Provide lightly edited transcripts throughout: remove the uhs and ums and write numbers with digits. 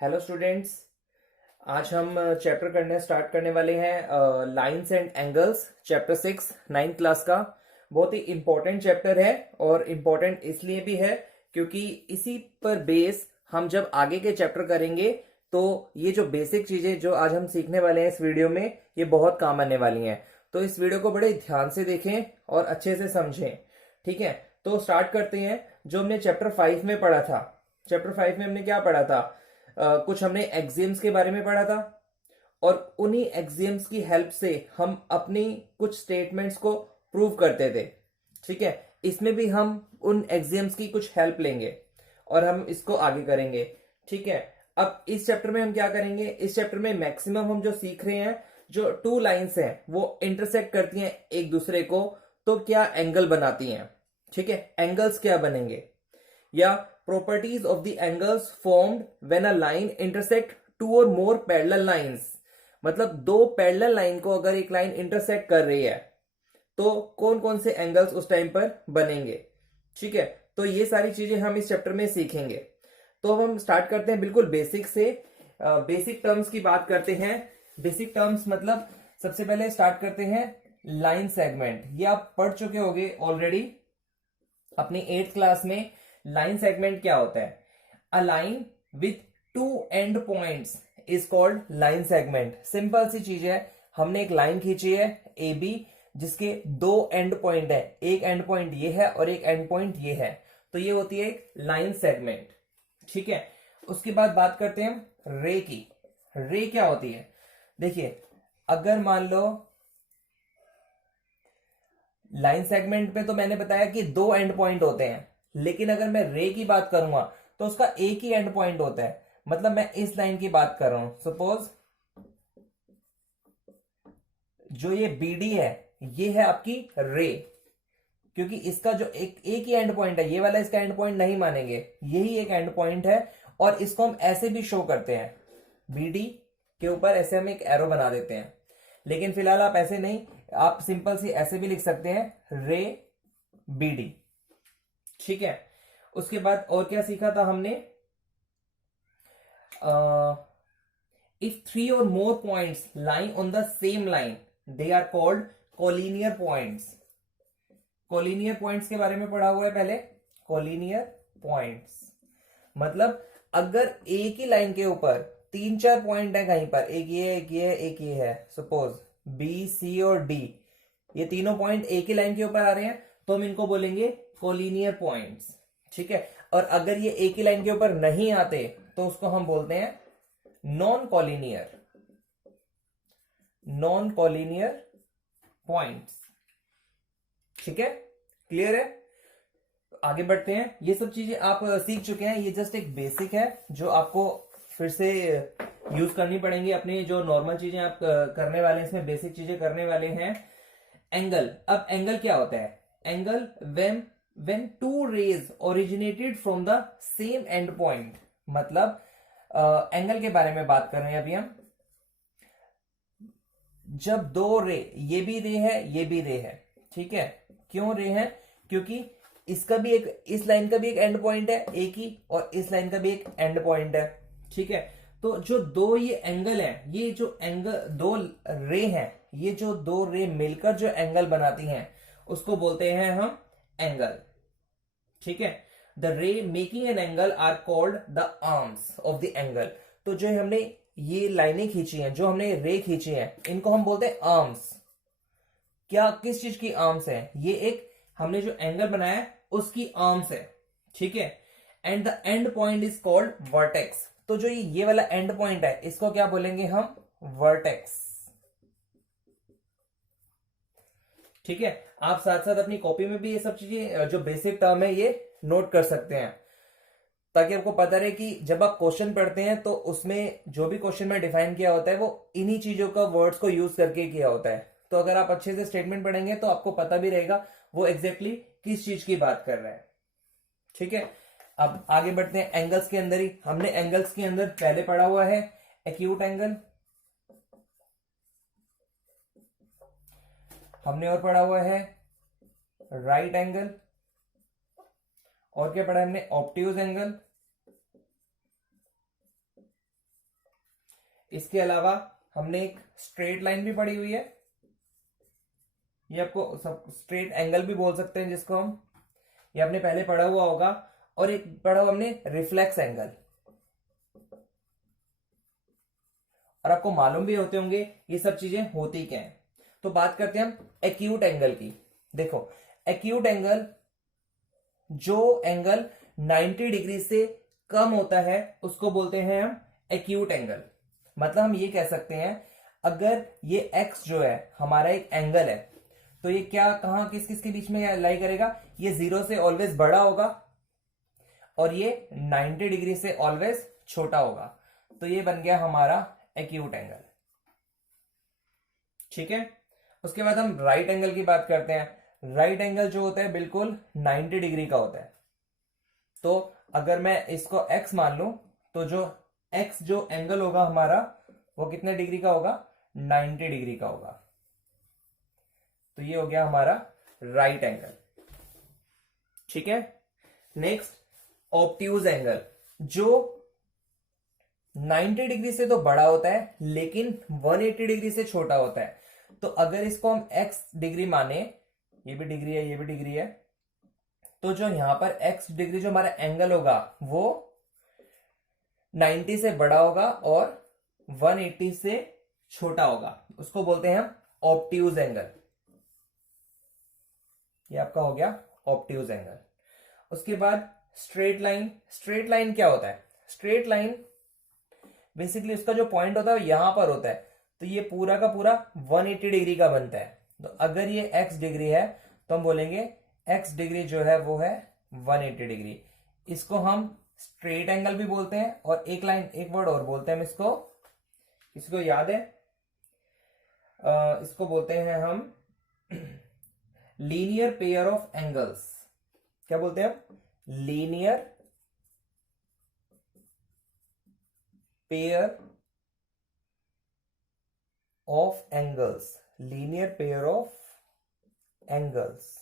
Hello students. आज हम chapter start करने वाले हैं lines and angles, chapter 6 ninth class का। बहुत ही इंपॉर्टेंट चैप्टर है और इम्पोर्टेंट इसलिए भी है क्योंकि इसी पर बेस हम जब आगे के चैप्टर करेंगे तो ये जो बेसिक चीजें जो आज हम सीखने वाले हैं इस वीडियो में, ये बहुत काम आने वाली हैं। तो इस वीडियो को बड़े ध्यान से देखें और अच्छे से समझें। ठीक है, तो स्टार्ट करते हैं। जो हमने चैप्टर 5 में पढ़ा था, चैप्टर 5 में हमने क्या पढ़ा था? कुछ हमने एक्सियम्स के बारे में पढ़ा था और उन्हीं एक्सियम्स की हेल्प से हम अपनी कुछ स्टेटमेंट्स को प्रूव करते थे। ठीक है, इसमें भी हम उन एक्सियम्स की कुछ हेल्प लेंगे और हम इसको आगे करेंगे। ठीक है, अब इस चैप्टर में हम क्या करेंगे? इस चैप्टर में मैक्सिमम हम जो सीख रहे हैं, जो टू लाइंस हैं वो इंटरसेक्ट करती हैं एक दूसरे को, तो क्या एंगल बनाती हैं। ठीक है, एंगल्स क्या बनेंगे, या properties of the angles formed when a line intersect two or more parallel lines। मतलब दो पैरेलल लाइन को अगर एक लाइन इंटरसेक्ट कर रही है तो कौन कौन से एंगल्स उस टाइम पर बनेंगे। ठीक है, तो ये सारी चीजें हम इस चैप्टर में सीखेंगे। तो अब हम स्टार्ट करते हैं बिल्कुल बेसिक से। बेसिक टर्म्स की बात करते हैं। बेसिक टर्म्स मतलब सबसे पहले स्टार्ट करते हैं लाइन सेगमेंट। ये आप पढ़ चुके होंगे ऑलरेडी अपनी 8th क्लास में। लाइन सेगमेंट क्या होता है? A line with two end points is called line segment. Simple सी चीज है, हमने एक लाइन खींची है ए बी जिसके दो एंड पॉइंट है, एक एंड पॉइंट ये है और एक एंड पॉइंट ये है, तो ये होती है एक लाइन सेगमेंट। ठीक है, उसके बाद बात करते हैं रे की। रे क्या होती है? देखिए, अगर मान लो लाइन सेगमेंट पे तो मैंने बताया कि दो एंड पॉइंट होते हैं, लेकिन अगर मैं रे की बात करूंगा तो उसका एक ही एंड पॉइंट होता है। मतलब मैं इस लाइन की बात कर रहा हूं, सपोज जो ये बीडी है ये है आपकी रे, क्योंकि इसका जो एक ही एंड पॉइंट है, ये वाला इसका एंड पॉइंट नहीं मानेंगे, यही एक एंड पॉइंट है। और इसको हम ऐसे भी शो करते हैं, बीडी के ऊपर ऐसे हम एक एरो बना देते हैं, लेकिन फिलहाल आप ऐसे नहीं, आप सिंपल सी ऐसे भी लिख सकते हैं, रे बीडी। ठीक है, उसके बाद और क्या सीखा था हमने? If three or more points line on the same line they are called collinear points. Collinear points के बारे में पढ़ा हुआ है पहले। कोलिनियर पॉइंट्स मतलब अगर एक ही लाइन के ऊपर तीन चार पॉइंट है कहीं पर, एक ये एक ये एक ये है, सपोज बी सी और डी, ये तीनों पॉइंट एक ही लाइन के ऊपर आ रहे हैं, तो हम इनको बोलेंगे कोलिनियर पॉइंट्स। ठीक है, और अगर ये एक ही लाइन के ऊपर नहीं आते तो उसको हम बोलते हैं non collinear, non collinear points. ठीक है, क्लियर है? आगे बढ़ते हैं। ये सब चीजें आप सीख चुके हैं, ये जस्ट एक बेसिक है जो आपको फिर से यूज करनी पड़ेंगी। अपनी जो नॉर्मल चीजें आप करने वाले हैं, इसमें बेसिक चीजें करने वाले हैं। एंगल, अब एंगल क्या होता है? Angle when two rays originated from the same end point। मतलब एंगल के बारे में बात कर रहे हैं अभी हम। जब दो रे, ये भी रे है ये भी रे है, ठीक है, क्यों रे है? क्योंकि इसका भी एक, इस लाइन का भी एक एंड पॉइंट है एक ही, और इस लाइन का भी एक एंड पॉइंट है। ठीक है, तो जो दो ये एंगल है, ये जो एंगल दो रे हैं, ये जो दो रे मिलकर जो एंगल बनाती हैं उसको बोलते हैं हम एंगल। ठीक है, the ray making an angle are called the arms of the angle. तो जो हमने ये लाइनें खींची हैं, जो हमने रे खींची हैं, इनको हम बोलते हैं आर्म्स। क्या, किस चीज की आर्म्स है? ये एक हमने जो एंगल बनाया है उसकी आर्म्स है। ठीक है, and the end point is called vertex. तो जो ये वाला एंड पॉइंट है इसको क्या बोलेंगे हम? वर्टेक्स। ठीक है, आप साथ साथ अपनी कॉपी में भी ये सब चीजें जो बेसिक टर्म है ये नोट कर सकते हैं, ताकि आपको पता रहे कि जब आप क्वेश्चन पढ़ते हैं तो उसमें जो भी क्वेश्चन में डिफाइन किया होता है वो इन्हीं चीजों का वर्ड्स को यूज करके किया होता है। तो अगर आप अच्छे से स्टेटमेंट पढ़ेंगे तो आपको पता भी रहेगा वो एग्जैक्टली किस चीज की बात कर रहा है। ठीक है, अब आगे बढ़ते हैं। एंगल्स के अंदर ही हमने एंगल्स के अंदर पहले पढ़ा हुआ है एक्यूट एंगल, हमने और पढ़ा हुआ है राइट एंगल, और क्या पढ़ा हमने? ऑब्ट्यूज एंगल, इसके अलावा हमने एक स्ट्रेट लाइन भी पढ़ी हुई है, ये आपको सब स्ट्रेट एंगल भी बोल सकते हैं जिसको हम, ये आपने पहले पढ़ा हुआ होगा। और एक पढ़ा हुआ हमने रिफ्लेक्स एंगल, और आपको मालूम भी होते होंगे ये सब चीजें होती क्या है। तो बात करते हैं हम एक्यूट एंगल की। देखो एक्यूट एंगल, जो एंगल 90 डिग्री से कम होता है उसको बोलते हैं हम एक्यूट एंगल। मतलब हम ये कह सकते हैं अगर ये एक्स जो है हमारा एक एंगल है, तो ये क्या कहां किस किस के बीच में लाई करेगा, ये 0 से ऑलवेज बड़ा होगा और ये 90 डिग्री से ऑलवेज छोटा होगा। तो ये बन गया हमारा एक्यूट एंगल। ठीक है, उसके बाद हम राइट एंगल की बात करते हैं। राइट एंगल जो होता है बिल्कुल 90 डिग्री का होता है। तो अगर मैं इसको x मान लूं तो जो x जो एंगल होगा हमारा वो कितने डिग्री का होगा, 90 डिग्री का होगा। तो ये हो गया हमारा राइट एंगल। ठीक है, नेक्स्ट ऑब्ट्यूज एंगल, जो 90 डिग्री से तो बड़ा होता है लेकिन 180 डिग्री से छोटा होता है। तो अगर इसको हम x डिग्री माने, ये भी डिग्री है ये भी डिग्री है, तो जो यहां पर x डिग्री जो हमारा एंगल होगा वो 90 से बड़ा होगा और 180 से छोटा होगा, उसको बोलते हैं हम ऑब्ट्यूज एंगल। ये आपका हो गया ऑब्ट्यूज एंगल। उसके बाद स्ट्रेट लाइन। स्ट्रेट लाइन क्या होता है, स्ट्रेट लाइन बेसिकली उसका जो पॉइंट होता है यहां पर होता है, तो ये पूरा का पूरा 180 डिग्री का बनता है। तो अगर ये x डिग्री है तो हम बोलेंगे x डिग्री जो है वो है 180 डिग्री। इसको हम स्ट्रेट एंगल भी बोलते हैं, और एक लाइन एक वर्ड और बोलते हैं हम इसको, इसको याद है, इसको बोलते हैं हम लीनियर पेयर ऑफ एंगल्स। क्या बोलते हैं हम, linear pair of angles, linear pair of angles.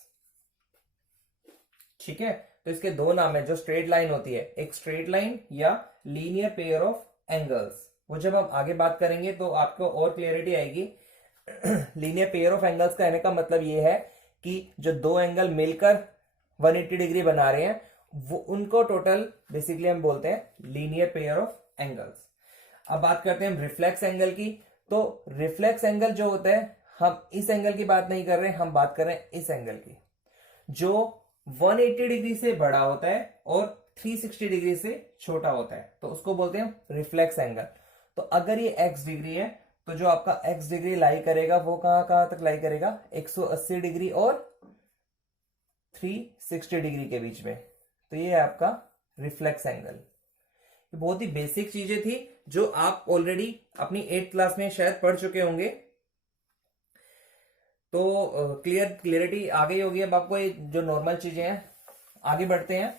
ठीक है, तो इसके दो नाम है जो स्ट्रेट लाइन होती है, एक स्ट्रेट लाइन या लीनियर पेयर ऑफ एंगल्स। वो जब हम आगे बात करेंगे तो आपको और क्लियरिटी आएगी। लीनियर पेयर ऑफ एंगल्स का कहने का मतलब ये है कि जो दो एंगल मिलकर 180 डिग्री बना रहे हैं वो उनको टोटल बेसिकली हम बोलते हैं लीनियर पेयर ऑफ एंगल्स। अब बात करते हैं हम रिफ्लेक्स एंगल की। तो रिफ्लेक्स एंगल जो होता है, हम इस एंगल की बात नहीं कर रहे, हम बात कर रहे हैं इस एंगल की, जो 180 डिग्री से बड़ा होता है और 360 डिग्री से छोटा होता है, तो उसको बोलते हैं रिफ्लेक्स एंगल। तो अगर ये x डिग्री है तो जो आपका x डिग्री लाई करेगा वो कहां कहां तक लाई करेगा, 180 डिग्री और 360 डिग्री के बीच में। तो ये है आपका रिफ्लेक्स एंगल। बहुत ही बेसिक चीजें थी जो आप ऑलरेडी अपनी 8th क्लास में शायद पढ़ चुके होंगे। तो क्लियरिटी आ गई होगी अब आपको, ये जो नॉर्मल चीजें हैं। आगे बढ़ते हैं।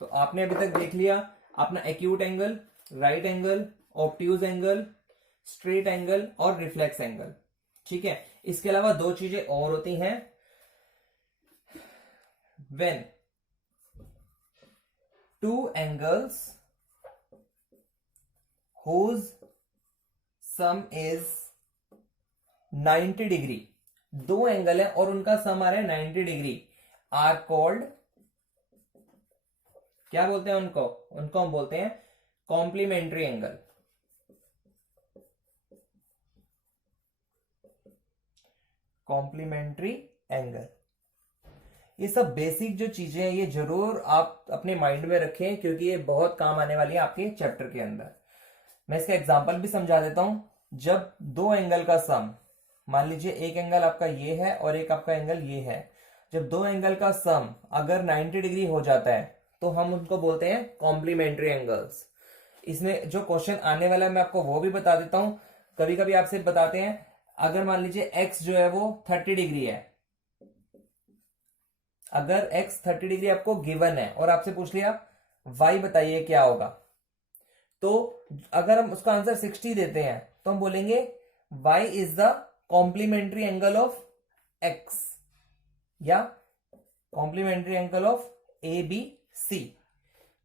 तो आपने अभी तक देख लिया अपना acute angle, right angle, obtuse angle, straight angle और रिफ्लेक्स एंगल। ठीक है, इसके अलावा दो चीजें और होती हैं। When two angles whose sum is 90 degree, दो एंगल है और उनका सम आ रहा है 90 डिग्री, आर कॉल्ड, क्या बोलते हैं उनको, उनको हम बोलते हैं कॉम्प्लीमेंट्री एंगल। Complementary angle. ये सब बेसिक जो चीजें हैं ये जरूर आप अपने माइंड में रखें, क्योंकि ये बहुत काम आने वाली है आपके चैप्टर के अंदर। मैं इसका एग्जांपल भी समझा देता हूं। जब दो एंगल का सम, मान लीजिए एक एंगल आपका ये है और एक आपका एंगल ये है, जब दो एंगल का सम अगर 90 डिग्री हो जाता है तो हम उनको बोलते हैं कॉम्प्लीमेंट्री एंगल्स। इसमें जो क्वेश्चन आने वाला है मैं आपको वो भी बता देता हूं। कभी कभी आपसे बताते हैं, अगर मान लीजिए x जो है वो 30 डिग्री है, अगर x 30 डिग्री आपको गिवन है और आपसे पूछ लिया y बताइए क्या होगा, तो अगर हम उसका आंसर 60 देते हैं तो हम बोलेंगे y is the complementary angle of x या कॉम्प्लीमेंट्री एंगल ऑफ ABC।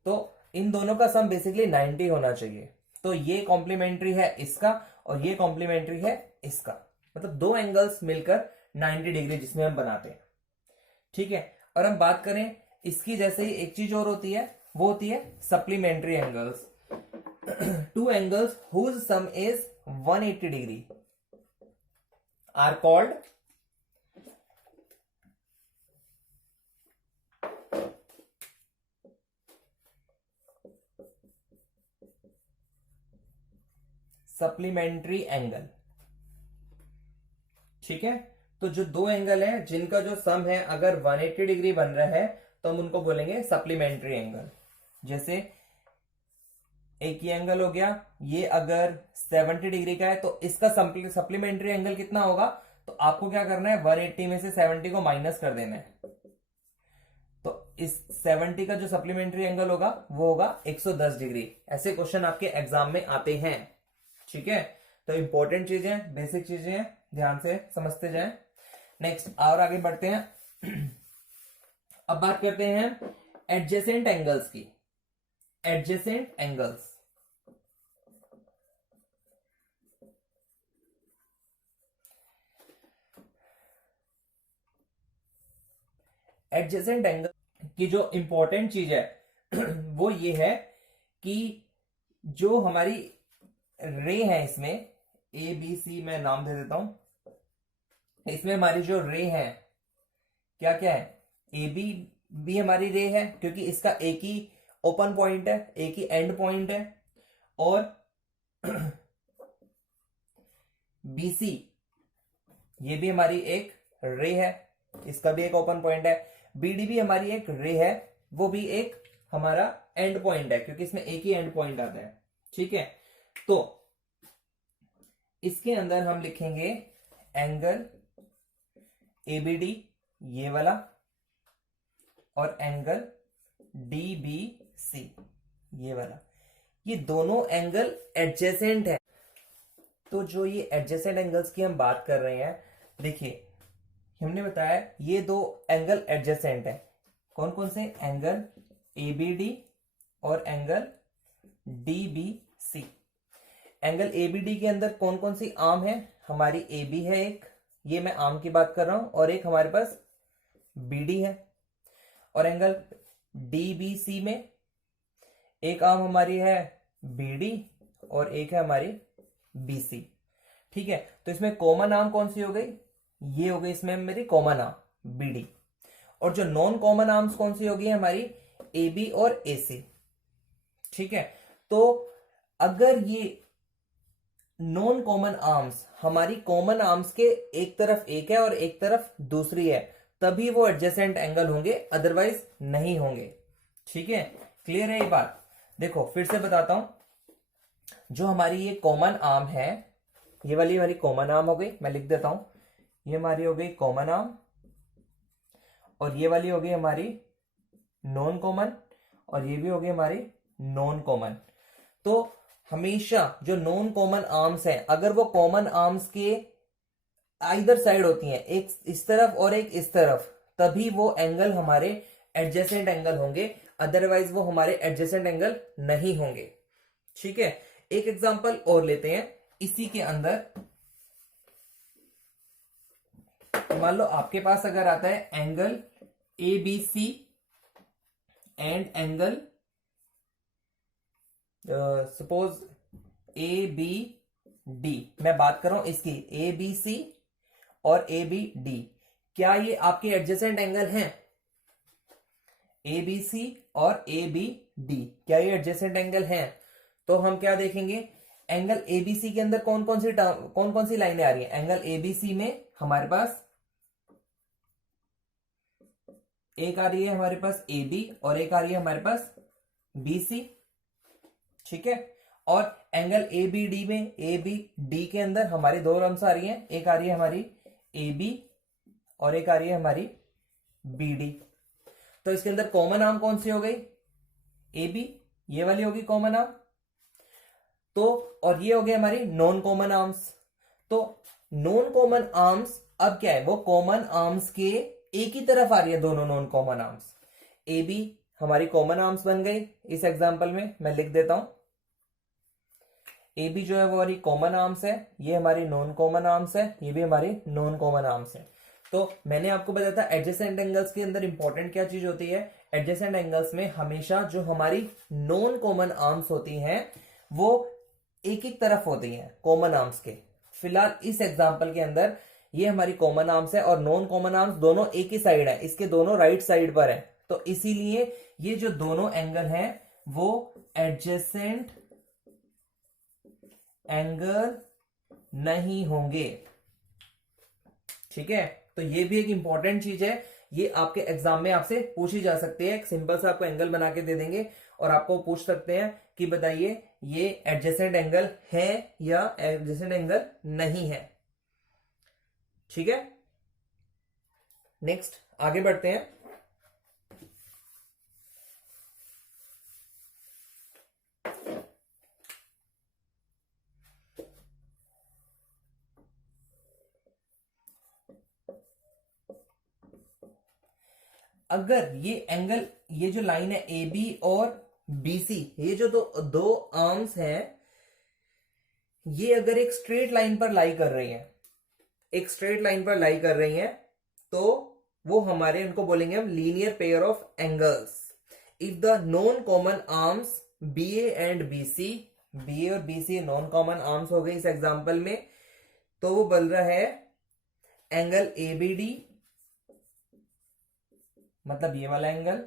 तो इन दोनों का सम बेसिकली 90 होना चाहिए। तो ये कॉम्प्लीमेंट्री है इसका और ये कॉम्प्लीमेंट्री है इसका, मतलब दो एंगल्स मिलकर 90 डिग्री जिसमें हम बनाते हैं। ठीक है, और हम बात करें इसकी, जैसे ही एक चीज और होती है, वो होती है supplementary angles. Two angles whose sum is 180 degree are called supplementary angle. ठीक है, तो जो दो एंगल है जिनका जो सम है अगर 180 डिग्री बन रहा है तो हम उनको बोलेंगे सप्लीमेंट्री एंगल। जैसे एक ये एंगल हो गया, ये अगर 70 डिग्री का है तो इसका सप्लीमेंट्री एंगल कितना होगा, तो आपको क्या करना है 180 में से 70 को माइनस कर देना है। तो इस 70 का जो सप्लीमेंट्री एंगल होगा वो होगा 110 डिग्री। ऐसे क्वेश्चन आपके एग्जाम में आते हैं। ठीक है, तो इंपॉर्टेंट चीजें, बेसिक चीजें हैं, ध्यान से समझते जाएं। नेक्स्ट और आगे बढ़ते हैं। अब बात करते हैं एडजेसेंट एंगल्स की। एडजेसेंट एंगल्स, एडजेसेंट एंगल की जो इंपॉर्टेंट चीज है वो ये है कि जो हमारी रे है, इसमें ए बी सी मैं नाम दे देता हूं। इसमें हमारी जो रे है क्या क्या है, ए बी भी हमारी रे है क्योंकि इसका एक ही ओपन पॉइंट है, एक ही एंड पॉइंट है। और बी सी ये भी हमारी एक रे है, इसका भी एक ओपन पॉइंट है। बी डी भी हमारी एक रे है, वो भी एक हमारा एंड पॉइंट है क्योंकि इसमें एक ही एंड पॉइंट आता है। ठीक है, तो इसके अंदर हम लिखेंगे एंगल एबीडी ये वाला और एंगल डीबीसी ये वाला, ये दोनों एंगल एडजेसेंट है। तो जो ये एडजेसेंट एंगल्स की हम बात कर रहे हैं, देखिए हमने बताया ये दो एंगल एडजेसेंट है। कौन कौन से, एंगल एबीडी और एंगल डीबीसी। एंगल एबीडी के अंदर कौन कौन सी आर्म है, हमारी एबी है एक, ये मैं आर्म की बात कर रहा हूं, और एक हमारे पास बीडी है। और एंगल डीबीसी में एक आर्म हमारी है बीडी और एक है हमारी बीसी। ठीक है, तो इसमें कॉमन आर्म कौन सी हो गई, ये हो गई इसमें मेरी कॉमन आर्म बीडी। और जो नॉन कॉमन आर्म्स कौन सी होगी, हमारी एबी और एसी। ठीक है, तो अगर ये नॉन कॉमन आर्म्स हमारी कॉमन आर्म्स के एक तरफ एक है और एक तरफ दूसरी है, तभी वो एडजेसेंट एंगल होंगे, अदरवाइज नहीं होंगे। ठीक है, क्लियर है ये बात। देखो फिर से बताता हूं, जो हमारी ये कॉमन आर्म है, ये वाली हमारी कॉमन आर्म हो गई, मैं लिख देता हूं, ये हमारी हो गई कॉमन आर्म, और ये वाली हो गई हमारी नॉन कॉमन, और ये भी हो गई हमारी नॉन कॉमन। तो हमेशा जो नॉन कॉमन आर्म्स हैं, अगर वो कॉमन आर्म्स के आइदर साइड होती हैं, एक इस तरफ और एक इस तरफ, तभी वो एंगल हमारे एडजेसेंट एंगल होंगे, अदरवाइज वो हमारे एडजेसेंट एंगल नहीं होंगे। ठीक है, एक एग्जांपल और लेते हैं इसी के अंदर। मान लो आपके पास अगर आता है angle A B C and angle suppose A B D, मैं बात कर रहा हूं इसकी ए बी सी और ए बी डी, क्या ये आपके एडजेसेंट एंगल हैं, ए बी सी और ए बी डी, क्या ये एडजेसेंट एंगल हैं? तो हम क्या देखेंगे, एंगल एबीसी के अंदर कौन कौन सी लाइनें आ रही हैं। एंगल एबीसी में हमारे पास एक आ रही है हमारे पास ए बी और एक आ रही है हमारे पास बी सी। ठीक है, और एंगल ए बी डी में ए बी डी के अंदर हमारी दो रम्स आ रही हैं, एक आ रही है हमारी ए बी और एक आ रही है हमारी बी डी। तो इसके अंदर कॉमन आर्म कौन सी हो गई, ए बी, ये वाली होगी कॉमन आर्म। तो और ये हो गई हमारी नॉन कॉमन आर्म्स। तो नॉन कॉमन आर्म्स अब क्या है, वो कॉमन आर्म्स के एक ही तरफ आ रही है, दोनों non common arms. A B हमारी कॉमन आर्म्स बन गई। इस एग्जांपल में मैं लिख देता हूं, ए बी जो है वो हमारी कॉमन आर्म्स है, ये हमारी नॉन कॉमन आर्म्स है, ये भी हमारी नॉन कॉमन आर्म्स है। तो मैंने आपको बताया था एडजेसेंट एंगल्स के अंदर इंपॉर्टेंट क्या चीज होती है। एडजेसेंट एंगल्स में हमेशा जो हमारी नॉन कॉमन आर्म्स होती हैं वो एक एक तरफ होती हैं कॉमन आर्म्स के। फिलहाल इस एग्जांपल के अंदर ये हमारी कॉमन आर्म्स है और नॉन कॉमन आर्म्स दोनों एक ही साइड है, इसके दोनों राइट साइड पर है। तो इसीलिए ये जो दोनों एंगल हैं वो एडजेसेंट एंगल नहीं होंगे। ठीक है, तो ये भी एक इंपॉर्टेंट चीज है, ये आपके एग्जाम में आपसे पूछी जा सकती है। एक सिंपल सा आपको एंगल बना के दे देंगे और आपको पूछ सकते हैं कि बताइए ये एडजेसेंट एंगल है या एडजेसेंट एंगल नहीं है। ठीक है, नेक्स्ट आगे बढ़ते हैं। अगर ये एंगल, ये जो लाइन है ए बी और बीसी, ये जो दो आर्म्स हैं, ये अगर एक स्ट्रेट लाइन पर लाई कर रही हैं, एक स्ट्रेट लाइन पर लाई कर रही हैं, तो वो हमारे उनको बोलेंगे हम linear pair of angles. If the non common arms B A and B C, B A और B C non common arms हो गई इस एग्जांपल में, तो वो बन रहा है एंगल ए बी डी, मतलब ये वाला एंगल,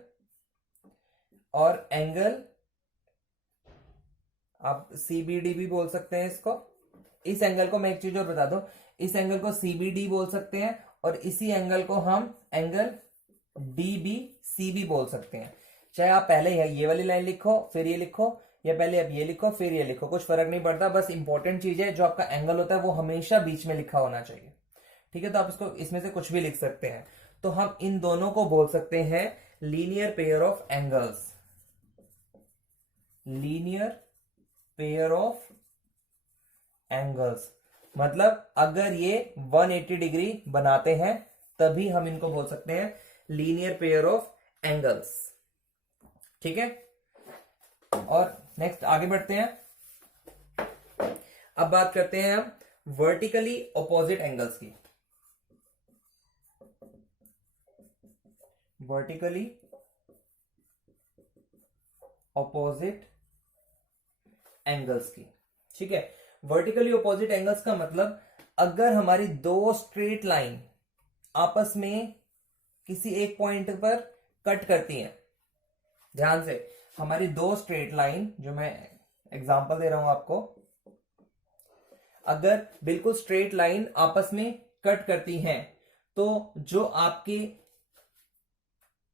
और एंगल आप सीबीडी भी बोल सकते हैं इसको। इस एंगल को मैं एक चीज और बता दूं, इस एंगल को सीबीडी बोल सकते हैं और इसी एंगल को हम एंगल डीबीसी भी बोल सकते हैं। चाहे आप पहले ये वाली लाइन लिखो फिर ये लिखो, या पहले अब ये लिखो फिर ये लिखो, कुछ फर्क नहीं पड़ता। बस इंपॉर्टेंट चीज है जो आपका एंगल होता है वो हमेशा बीच में लिखा होना चाहिए। ठीक है, तो आप इसको इसमें से कुछ भी लिख सकते हैं। तो हम इन दोनों को बोल सकते हैं linear pair of angles, linear pair of angles. मतलब अगर ये 180 डिग्री बनाते हैं तभी हम इनको बोल सकते हैं लीनियर पेयर ऑफ एंगल्स। ठीक है, और नेक्स्ट आगे बढ़ते हैं। अब बात करते हैं हम वर्टिकली ऑपोजिट एंगल्स की। वर्टिकली ऑपोजिट एंगल्स की। ठीक है, वर्टिकली ऑपोजिट एंगल्स का मतलब अगर हमारी दो स्ट्रेट लाइन आपस में किसी एक पॉइंट पर कट करती हैं, ध्यान से, हमारी दो स्ट्रेट लाइन, जो मैं एग्जांपल दे रहा हूं आपको, अगर बिल्कुल स्ट्रेट लाइन आपस में कट करती हैं, तो जो आपकी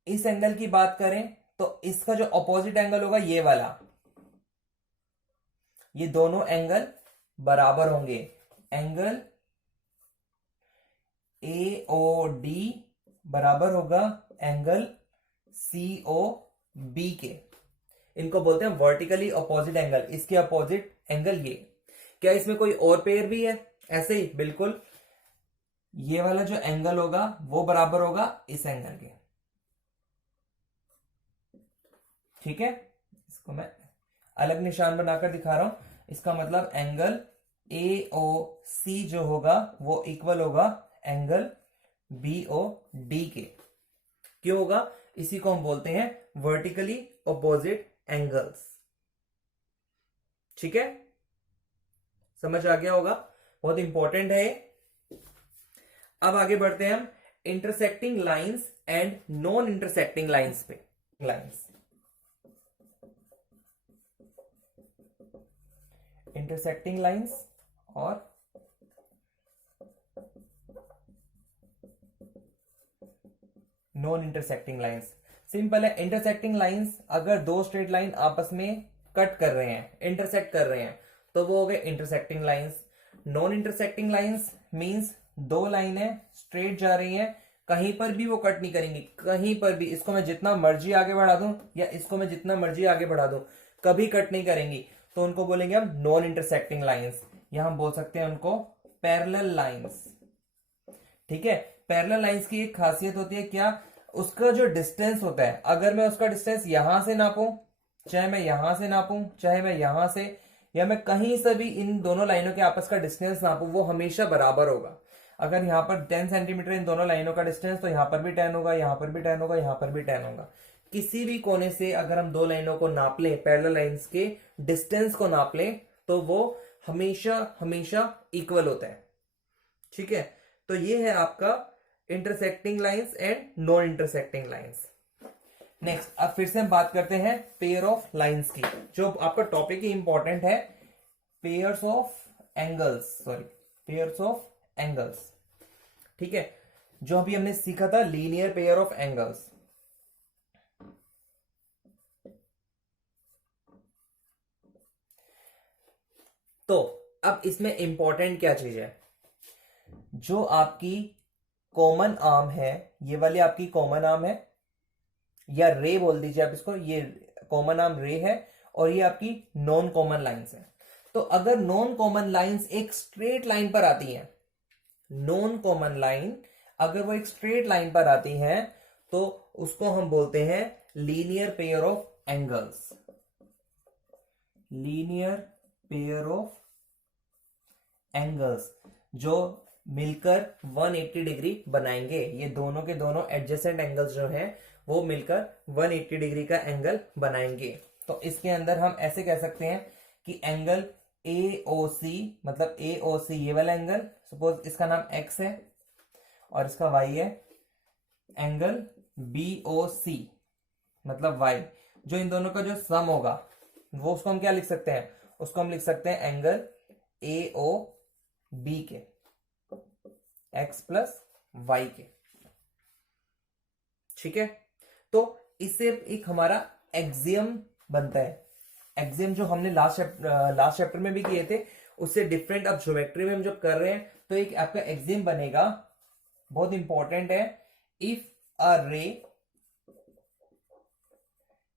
इस एंगल की बात करें तो इसका जो ऑपोजिट एंगल होगा ये वाला, ये दोनों एंगल बराबर होंगे। एंगल ए ओ डी बराबर होगा एंगल सी ओ बी के। इनको बोलते हैं वर्टिकली ऑपोजिट एंगल। इसके ऑपोजिट एंगल ये। क्या इसमें कोई और पेयर भी है? ऐसे ही बिल्कुल ये वाला जो एंगल होगा वो बराबर होगा इस एंगल के। ठीक है, इसको मैं अलग निशान बनाकर दिखा रहा हूं। इसका मतलब एंगल ए ओ सी जो होगा वो इक्वल होगा एंगल बी ओ डी के। क्यों होगा? इसी को हम बोलते हैं वर्टिकली ऑपोजिट एंगल्स। ठीक है, समझ आ गया होगा, बहुत इंपॉर्टेंट है। अब आगे बढ़ते हैं हम intersecting lines and non intersecting lines पे। लाइंस, इंटरसेक्टिंग लाइंस और नॉन इंटरसेक्टिंग लाइंस। सिंपल है, इंटरसेक्टिंग लाइंस अगर दो स्ट्रेट लाइन आपस में कट कर रहे हैं, इंटरसेक्ट कर रहे हैं, तो वो हो गए intersecting lines. Non intersecting lines means दो लाइनें स्ट्रेट जा रही हैं, कहीं पर भी वो कट नहीं करेंगी, कहीं पर भी। इसको मैं जितना मर्जी आगे बढ़ा दूं या इसको मैं जितना मर्जी आगे बढ़ा दूं, कभी कट नहीं करेंगी, तो उनको बोलेंगे हम नॉन इंटरसेक्टिंग लाइंस, या हम बोल सकते हैं उनको पैरेलल लाइंस। ठीक है, पैरेलल लाइंस की एक खासियत होती है क्या, उसका जो डिस्टेंस होता है, अगर मैं उसका डिस्टेंस यहां से नापूं, चाहे मैं यहां से नापूं, चाहे मैं यहां से, या मैं कहीं से भी इन दोनों लाइनों के आपस का डिस्टेंस नापूं, वो हमेशा बराबर होगा। अगर यहाँ पर 10 सेंटीमीटर इन दोनों लाइनों का डिस्टेंस, तो यहाँ पर भी 10 होगा, यहाँ पर भी 10 होगा, यहाँ पर भी 10 होगा। किसी भी कोने से अगर हम दो लाइनों को नाप लें, पैरेलल लाइंस के डिस्टेंस को नाप लें, तो वो हमेशा हमेशा इक्वल होता है। ठीक है, तो ये है आपका intersecting lines and non intersecting lines. Next, अब फिर से हम बात करते हैं पेयर ऑफ लाइंस की, जो आपका टॉपिक ही इंपॉर्टेंट है, pairs of angles, sorry pairs of angles. ठीक है, जो अभी हमने सीखा था लीनियर पेयर ऑफ एंगल्स। तो अब इसमें इंपॉर्टेंट क्या चीज है, जो आपकी कॉमन आर्म है, ये वाली आपकी कॉमन आर्म है, या रे बोल दीजिए आप इसको, ये कॉमन आर्म रे है, और ये आपकी नॉन कॉमन लाइंस है। तो अगर नॉन कॉमन लाइंस एक स्ट्रेट लाइन पर आती हैं, नॉन कॉमन लाइन अगर वो एक स्ट्रेट लाइन पर आती हैं, तो उसको हम बोलते हैं linear pair of angles, linear pair of angles, जो मिलकर 180 डिग्री बनाएंगे। ये दोनों के दोनों एडजेसेंट एंगल्स जो हैं वो मिलकर 180 डिग्री का एंगल बनाएंगे। तो इसके अंदर हम ऐसे कह सकते हैं कि एंगल AOC, मतलब AOC ये वाला एंगल, सपोज इसका नाम X है और इसका Y है, एंगल BOC मतलब Y, जो इन दोनों का जो सम होगा वो उसको हम क्या लिख सकते हैं, उसको हम लिख सकते हैं एंगल AOB के, X प्लस Y के। ठीक है, तो इससे एक हमारा एक्सियम बनता है। एक्सियम जो हमने लास्ट चैप्टर में भी किए थे, उससे डिफरेंट अब ज्योमेट्री में हम जब कर रहे हैं, तो एक आपका एक्सियम बनेगा, बहुत इंपॉर्टेंट है। If a ray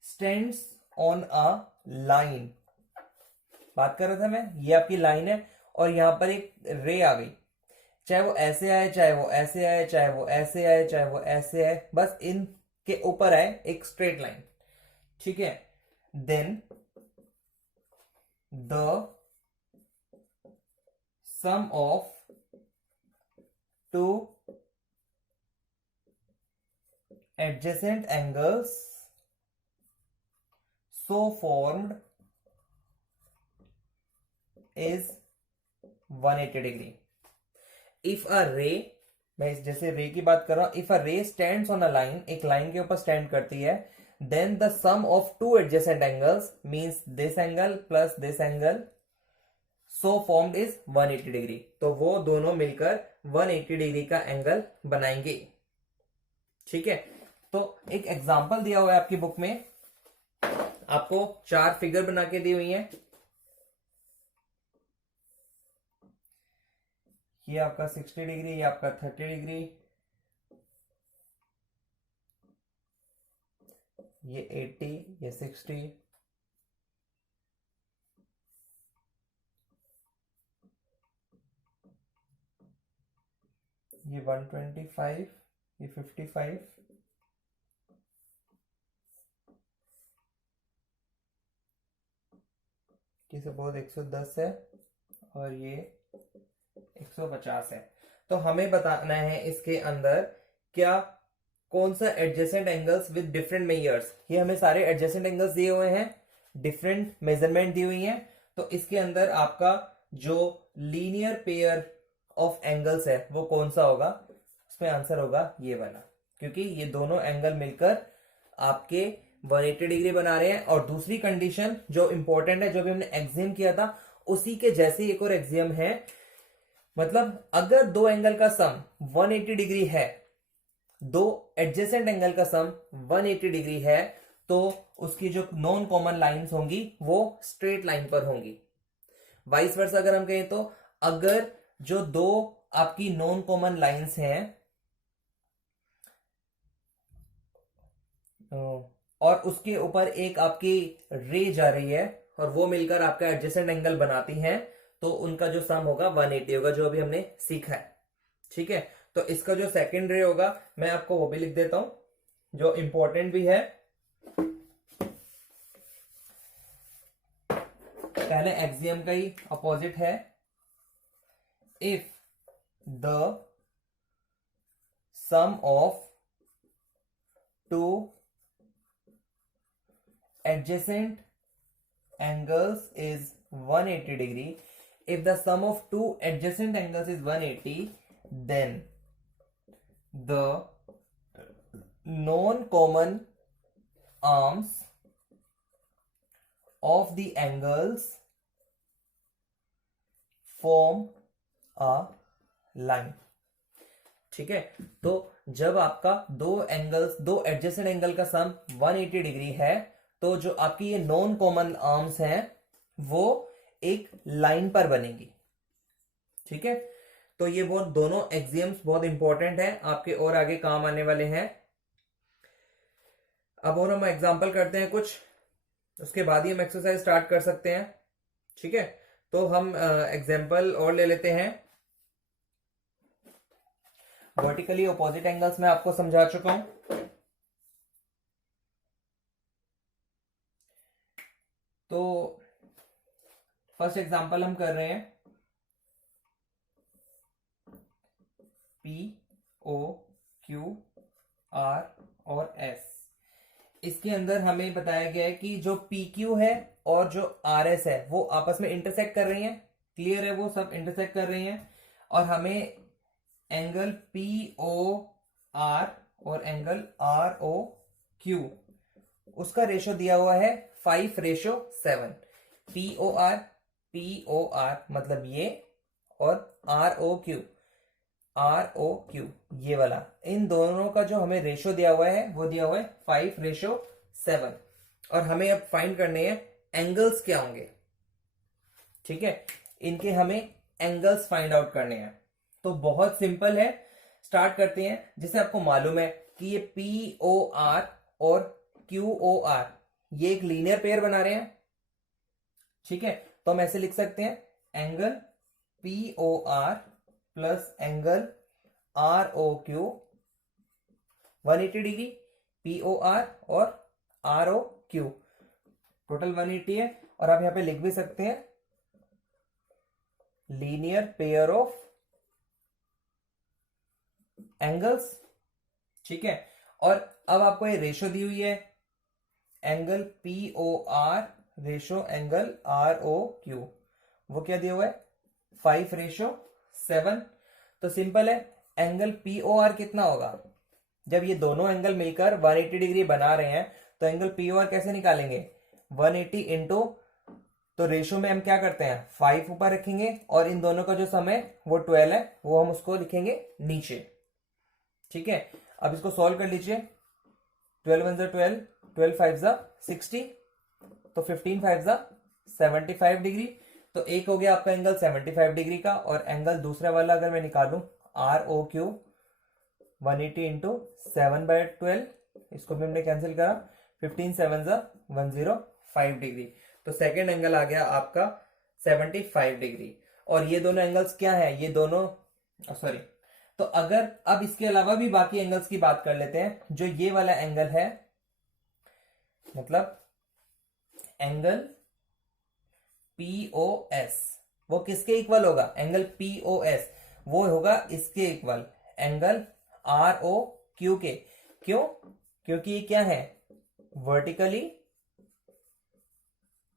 stands on a line, बात कर रहा था मैं, ये आपकी लाइन है और यहां पर एक रे आ गई, चाहे वो ऐसे आए, चाहे वो ऐसे आए, चाहे वो ऐसे आए, चाहे वो ऐसे आए, बस इनके ऊपर आए एक स्ट्रेट लाइन। ठीक है, then the sum of two adjacent angles so formed is 180 degree. If a ray, मैं जैसे रे की बात कर रहा हूं, if a ray stands on a line, एक लाइन के ऊपर स्टैंड करती है, then the sum of two adjacent angles means this angle plus this angle so formed is 180 degree. तो वो दोनों मिलकर 180 डिग्री का एंगल बनाएंगे। ठीक है, तो एक एग्जांपल दिया हुआ है आपकी बुक में, आपको 4 फिगर बना के दी हुई है। ये आपका 60 डिग्री, ये आपका 30 डिग्री, ये 80, ये 60, ये 125, ये 55, ये सपोज 110 है और ये 150 है। तो हमें बताना है इसके अंदर क्या कौन सा adjacent angles with different measures, ये हमें सारे एडजेसेंट एंगल्स दिए हुए हैं, डिफरेंट मेजरमेंट दी हुई हैं। तो इसके अंदर आपका जो लीनियर पेयर ऑफ एंगल्स है वो कौन सा होगा, उसमें आंसर होगा ये वाला, क्योंकि ये दोनों एंगल मिलकर आपके 180 डिग्री बना रहे हैं। और दूसरी कंडीशन जो इंपॉर्टेंट है, जो भी हमने एक्सियम किया था, उसी के जैसे एक और एक्सियम है, मतलब अगर दो एंगल का सम 180 डिग्री है, दो एडजेसेंट एंगल का सम 180 डिग्री है, तो उसकी जो नॉन कॉमन लाइंस होंगी वो स्ट्रेट लाइन पर होंगी। वाइस वर्सा अगर हम कहें, तो अगर जो दो आपकी नॉन कॉमन लाइंस हैं और उसके ऊपर एक आपकी रे जा रही है और वो मिलकर आपका एडजेसेंट एंगल बनाती हैं, तो उनका जो सम होगा 180 होगा, जो अभी हमने सीखा है। ठीक है, तो इसका जो सेकंड रे होगा, मैं आपको वो भी लिख देता हूं, जो इंपॉर्टेंट भी है। पहले एक्सियम का ही अपोजिट है, if the sum of two adjacent angles is 180 degree. If the sum of two adjacent angles is 180, then the non-common arms of the angles form a line. ठीक है, तो जब आपका दो एडजेसेंट एंगल का सम 180 डिग्री है, तो जो आपकी ये नॉन कॉमन आर्म्स हैं वो एक लाइन पर बनेगी। ठीक है, तो ये बहुत दोनों एक्सियम्स बहुत इंपॉर्टेंट है आपके और आगे काम आने वाले हैं। अब और हम एग्जांपल करते हैं कुछ, उसके बाद ही हम एक्सरसाइज स्टार्ट कर सकते हैं। ठीक है, तो हम एग्जांपल और ले लेते हैं। वर्टिकली ऑपोजिट एंगल्स में आपको समझा चुका हूं। तो फर्स्ट एग्जांपल हम कर रहे हैं पी ओ क्यू आर और एस। इसके अंदर हमें बताया गया है कि जो पी क्यू है और जो आर एस है वो आपस में इंटरसेक्ट कर रही हैं। क्लियर है, वो सब इंटरसेक्ट कर रही हैं और हमें एंगल पी ओ आर और एंगल आर ओ क्यू उसका रेशो दिया हुआ है 5:7। पी ओ आर मतलब ये, और आर ओ क्यू ये वाला, इन दोनों का जो हमें रेशो दिया हुआ है वो दिया हुआ है 5:7। और हमें अब फाइंड करने हैं एंगल्स क्या होंगे। ठीक है, इनके हमें एंगल्स फाइंड आउट करने हैं। तो बहुत सिंपल है, स्टार्ट करते हैं। जैसे आपको मालूम है कि ये पी ओ आर और क्यू ओ आर ये एक लीनियर पेयर बना रहे हैं। ठीक है, तो हम ऐसे लिख सकते हैं angle P O R plus angle R O Q 180 degree, P O R और आर ओ क्यू टोटल 180 है। और आप यहां पे लिख भी सकते हैं लीनियर पेयर ऑफ एंगल्स। ठीक है, और अब आपको ये रेशो दी हुई है angle P O R ratio angle R O Q, वो क्या दिया हुआ है 5:7। तो सिंपल है, एंगल पी ओ आर कितना होगा, जब ये दोनों एंगल मिलकर 180 डिग्री बना रहे हैं तो एंगल पी ओ आर कैसे निकालेंगे 180 इंटू, तो रेशो में हम क्या करते हैं 5 ऊपर रखेंगे और इन दोनों का जो सम है वो 12 है, वो हम उसको लिखेंगे नीचे। ठीक है, अब इसको सॉल्व कर लीजिए। 12 1 12, 12 5 60, तो 15 5 75 डिग्री। तो एक हो गया आपका एंगल 75 डिग्री का, और एंगल दूसरा वाला अगर मैं निकालूं आर ओ क्यू 180 इंटू 7/12, इसको भी हमने कैंसिल करा, 15 7 105 डिग्री। तो सेकेंड एंगल आ गया आपका 75 डिग्री। और ये दोनों एंगल्स क्या है, ये दोनों सॉरी, तो अगर अब इसके अलावा भी बाकी एंगल्स की बात कर लेते हैं। जो ये वाला एंगल है, मतलब एंगल पी ओ एस, वो किसके इक्वल होगा, एंगल पी ओ एस वो होगा इसके equal angle R O Q के। क्यों, क्योंकि ये क्या है वर्टिकली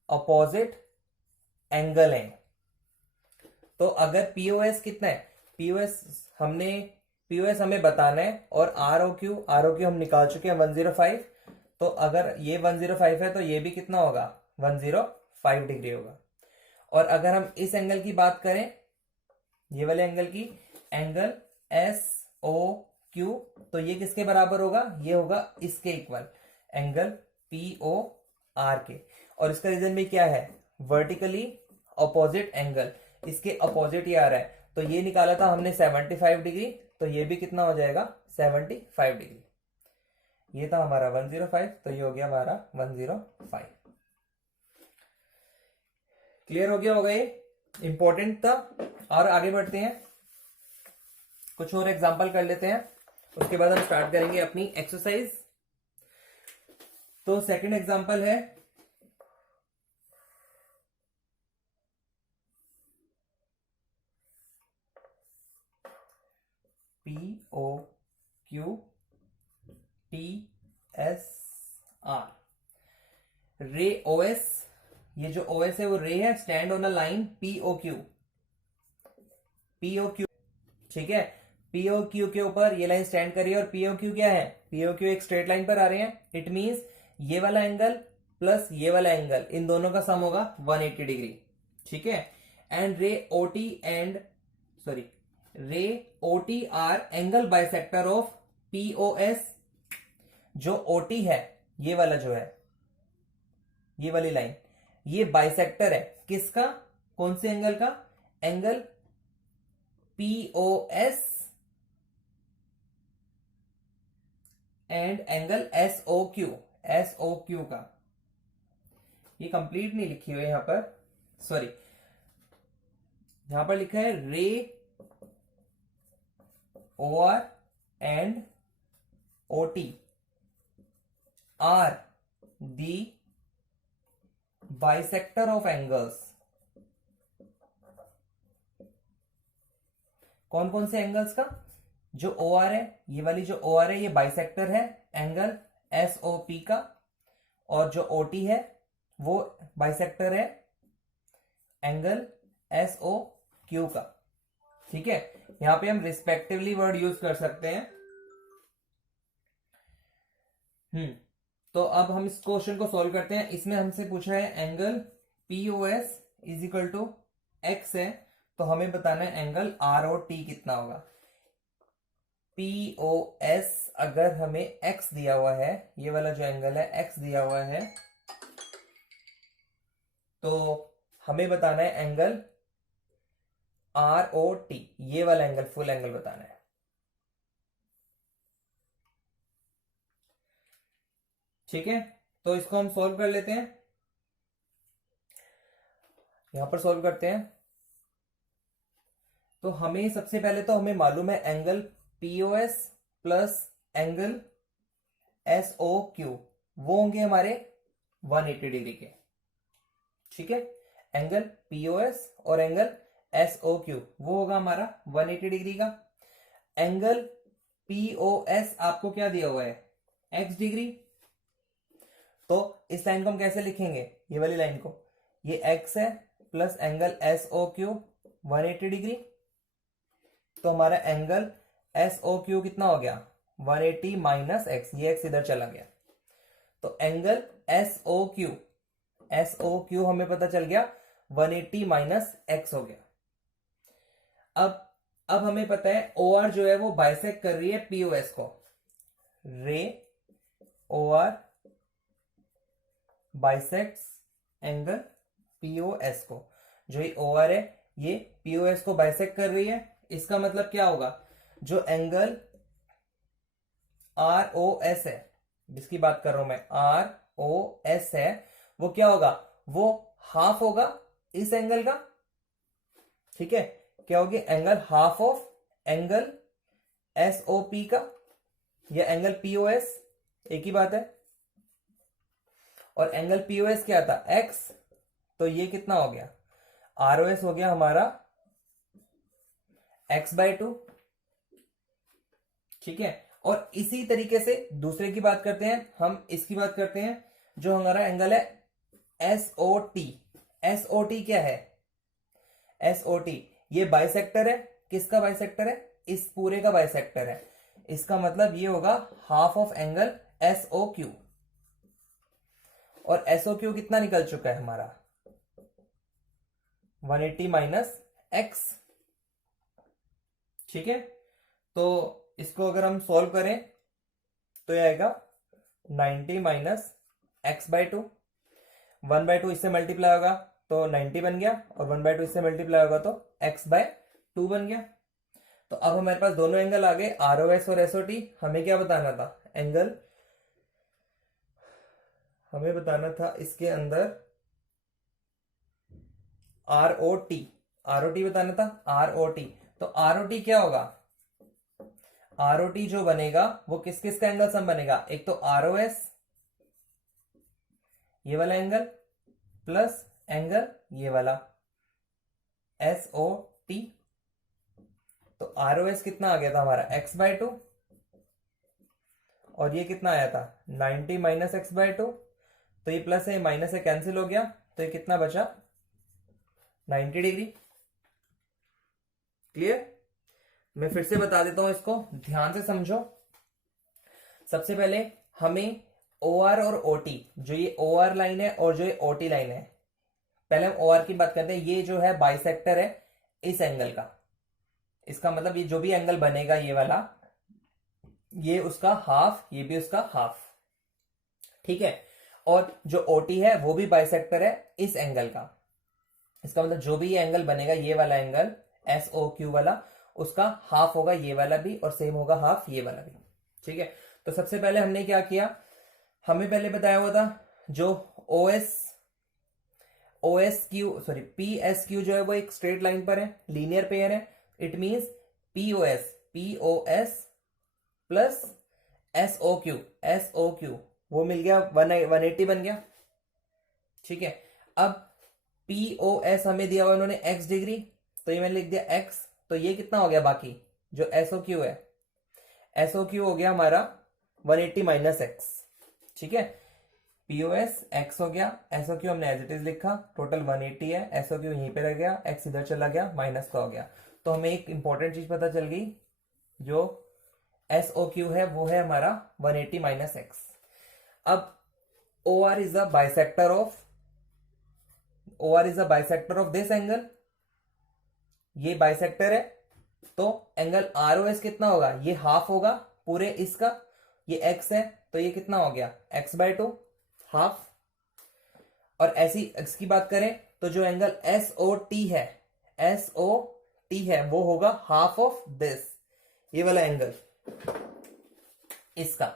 अपोजिट एंगल है। तो अगर पीओएस कितना है, पीओएस हमें बताना है, और आर ओ क्यू हम निकाल चुके हैं 105। तो अगर ये 105 है तो ये भी कितना होगा 105 डिग्री होगा। और अगर हम इस एंगल की बात करें, ये वाले एंगल की, एंगल एस ओ क्यू, तो ये किसके बराबर होगा, ये होगा इसके equal angle P O R के। और इसका रीजन भी क्या है, वर्टिकली अपोजिट एंगल, इसके अपोजिट ये आ रहा है। तो ये निकाला था हमने 75 डिग्री, तो ये भी कितना हो जाएगा 75 डिग्री। ये था हमारा 105, तो ये हो गया हमारा 105। क्लियर हो गया होगा, ये इंपॉर्टेंट था। और आगे बढ़ते हैं, कुछ और एग्जांपल कर लेते हैं, उसके बाद हम स्टार्ट करेंगे अपनी एक्सरसाइज। तो सेकंड एग्जांपल है POQTSR रे OS, ये जो OS है वो रे है, stand on a line POQ। ठीक है, POQ के ऊपर ये लाइन स्टैंड कर रही है और POQ क्या है, POQ एक स्ट्रेट लाइन पर आ रहे हैं। इट मींस ये वाला एंगल प्लस ये वाला एंगल, इन दोनों का सम होगा 180 डिग्री। ठीक है, एंड रे OT R angle bisector of POS। जो OT है, ये वाला जो है, ये वाली लाइन, ये बाइसेक्टर है किसका, कौन से एंगल का, angle POS and angle SOQ का। ये कंप्लीट नहीं लिखी हुई यहां पर, सॉरी, यहां पर लिखा है ray OR and OT are the bisector of angles. कौन कौन से एंगल्स का, जो OR है, ये वाली जो OR है ये बाइसेक्टर है एंगल SOP का, और जो OT है वो बाइसेक्टर है एंगल SOQ का। ठीक है, यहां पे हम रिस्पेक्टिवली वर्ड यूज कर सकते हैं। तो अब हम इस क्वेश्चन को सॉल्व करते हैं। इसमें हमसे पूछा है angle POS is equal to x है, तो हमें बताना है एंगल ROT कितना होगा। POS अगर हमें x दिया हुआ है, ये वाला जो एंगल है x दिया हुआ है, तो हमें बताना है एंगल ROT, ये वाला एंगल, फुल एंगल बताना है। ठीक है, तो इसको हम सॉल्व कर लेते हैं। यहां पर सॉल्व करते हैं। तो हमें सबसे पहले तो हमें मालूम है angle POS plus angle SOQ वो होंगे हमारे 180 डिग्री के। ठीक है, एंगल POS और एंगल SOQ वो होगा हमारा 180 डिग्री का। एंगल POS आपको क्या दिया हुआ है, x डिग्री। तो इस लाइन को हम कैसे लिखेंगे, ये वाली लाइन को, ये x है प्लस एंगल SOQ 180 डिग्री। तो हमारा एंगल SOQ कितना हो गया, 180 माइनस x, ये x इधर चला गया। तो एंगल SOQ हमें पता चल गया 180 माइनस x हो गया। अब हमें पता है OR जो है वो बाइसेक्ट कर रही है POS को। रे OR बाइसेक्ट्स एंगल POS को। जो ये OR है ये POS को बाइसेक्ट कर रही है। इसका मतलब क्या होगा, जो एंगल ROS है, जिसकी बात कर रहा हूं मैं, ROS है, वो क्या होगा, वो हाफ होगा इस एंगल का। ठीक है, क्या होगी, angle half of angle SOP का या एंगल POS, एक ही बात है। और एंगल POS क्या था, x, तो ये कितना हो गया, ROS हो गया हमारा x/2। ठीक है, और इसी तरीके से दूसरे की बात करते हैं, हम इसकी बात करते हैं, जो हमारा एंगल है SOT। SOT क्या है, SOT ये बाइसेक्टर है, किसका बाइसेक्टर है, इस पूरे का बाइसेक्टर है। इसका मतलब ये होगा हाफ ऑफ एंगल SOQ। और SOQ कितना निकल चुका है हमारा, 180 माइनस x। ठीक है, तो इसको अगर हम सॉल्व करें तो ये आएगा 90 माइनस x/2। 1/2 इससे मल्टीप्लाई होगा तो 90 बन गया, और 1/2 इससे मल्टीप्लाई होगा तो x/2 बन गया। तो अब हमारे पास दोनों एंगल आ गए, ROS और SOT। हमें क्या बताना था, एंगल हमें बताना था इसके अंदर ROT बताना था, ROT। तो ROT क्या होगा, ROT जो बनेगा वो किस किस का एंगल सम बनेगा, एक तो ROS ये वाला एंगल प्लस एंगल ये वाला SOT। तो ROS कितना आ गया था हमारा x/2 और ये कितना आया था 90 माइनस x/2। तो ये प्लस है माइनस है कैंसिल हो गया, तो ये कितना बचा 90 डिग्री। क्लियर? मैं फिर से बता देता हूं, इसको ध्यान से समझो। सबसे पहले हमें OR और OT, जो ये OR लाइन है और जो ये OT लाइन है, पहले हम OR की बात करते हैं। ये जो है बाइसेक्टर है इस एंगल का। इसका मतलब ये जो भी एंगल बनेगा ये वाला, ये उसका हाफ, ये भी उसका हाफ, ठीक है। और जो OT है वो भी बाइसेक्टर है इस एंगल का। इसका मतलब जो भी ये एंगल बनेगा, ये वाला एंगल SOQ वाला, उसका हाफ होगा ये वाला भी और सेम होगा हाफ ये वाला भी, ठीक है। तो सबसे पहले हमने क्या किया, हमें पहले बताया हुआ था जो PSQ जो है वो एक स्ट्रेट लाइन पर है, लीनियर पेयर है। It means POS plus SOQ वो मिल गया 180 बन गया, ठीक है। अब POS हमें दिया हुआ उन्होंने x डिग्री, तो ये मैंने लिख दिया x। तो ये कितना हो गया, बाकी जो SOQ है, SOQ हो गया हमारा 180 माइनस x, ठीक है। POS x हो गया, SOQ हमने एज इट इज लिखा, टोटल 180 है, SOQ यहीं पे रह गया, x इधर चला गया, माइनस का हो गया। तो हमें एक इंपॉर्टेंट चीज पता चल गई, जो SOQ है वो है हमारा 180 माइनस x। अब OR is the bisector of this angle, ये बाइसेक्टर है। तो एंगल ROS कितना होगा, ये हाफ होगा पूरे इसका, ये x है तो ये कितना हो गया x/2 हाफ। और ऐसी x की बात करें तो जो एंगल SOT है वो होगा हाफ ऑफ दिस, ये वाला एंगल इसका।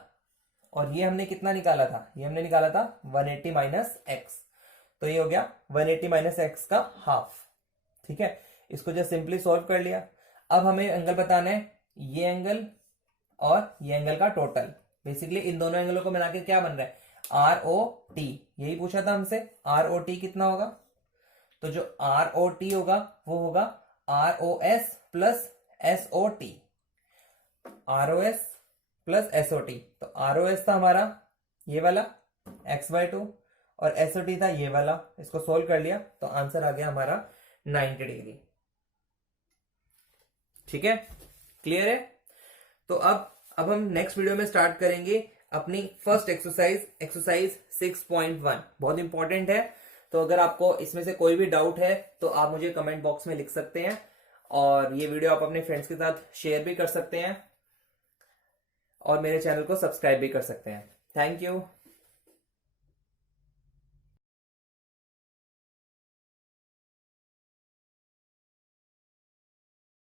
और ये हमने कितना निकाला था, ये हमने निकाला था 180 माइनस एक्स। तो ये हो गया 180 माइनस एक्स का हाफ, ठीक है। इसको जो सिंपली सॉल्व कर लिया। अब हमें एंगल बताना है, ये एंगल और ये एंगल का टोटल। बेसिकली इन दोनों एंगलों को मिला के क्या बन रहा है, ROT। यही पूछा था हमसे, ROT कितना होगा। तो जो ROT होगा वो होगा ROS plus SOT, ROS plus SOT। तो ROS था हमारा ये वाला x/2 और SOT था ये वाला। इसको सोल्व कर लिया तो आंसर आ गया हमारा 90 डिग्री, ठीक है। क्लियर है? तो अब हम नेक्स्ट वीडियो में स्टार्ट करेंगे अपनी फर्स्ट एक्सरसाइज 6.1। बहुत इंपॉर्टेंट है। तो अगर आपको इसमें से कोई भी डाउट है तो आप मुझे कमेंट बॉक्स में लिख सकते हैं, और ये वीडियो आप अपने फ्रेंड्स के साथ शेयर भी कर सकते हैं, और मेरे चैनल को सब्सक्राइब भी कर सकते हैं। Thank you.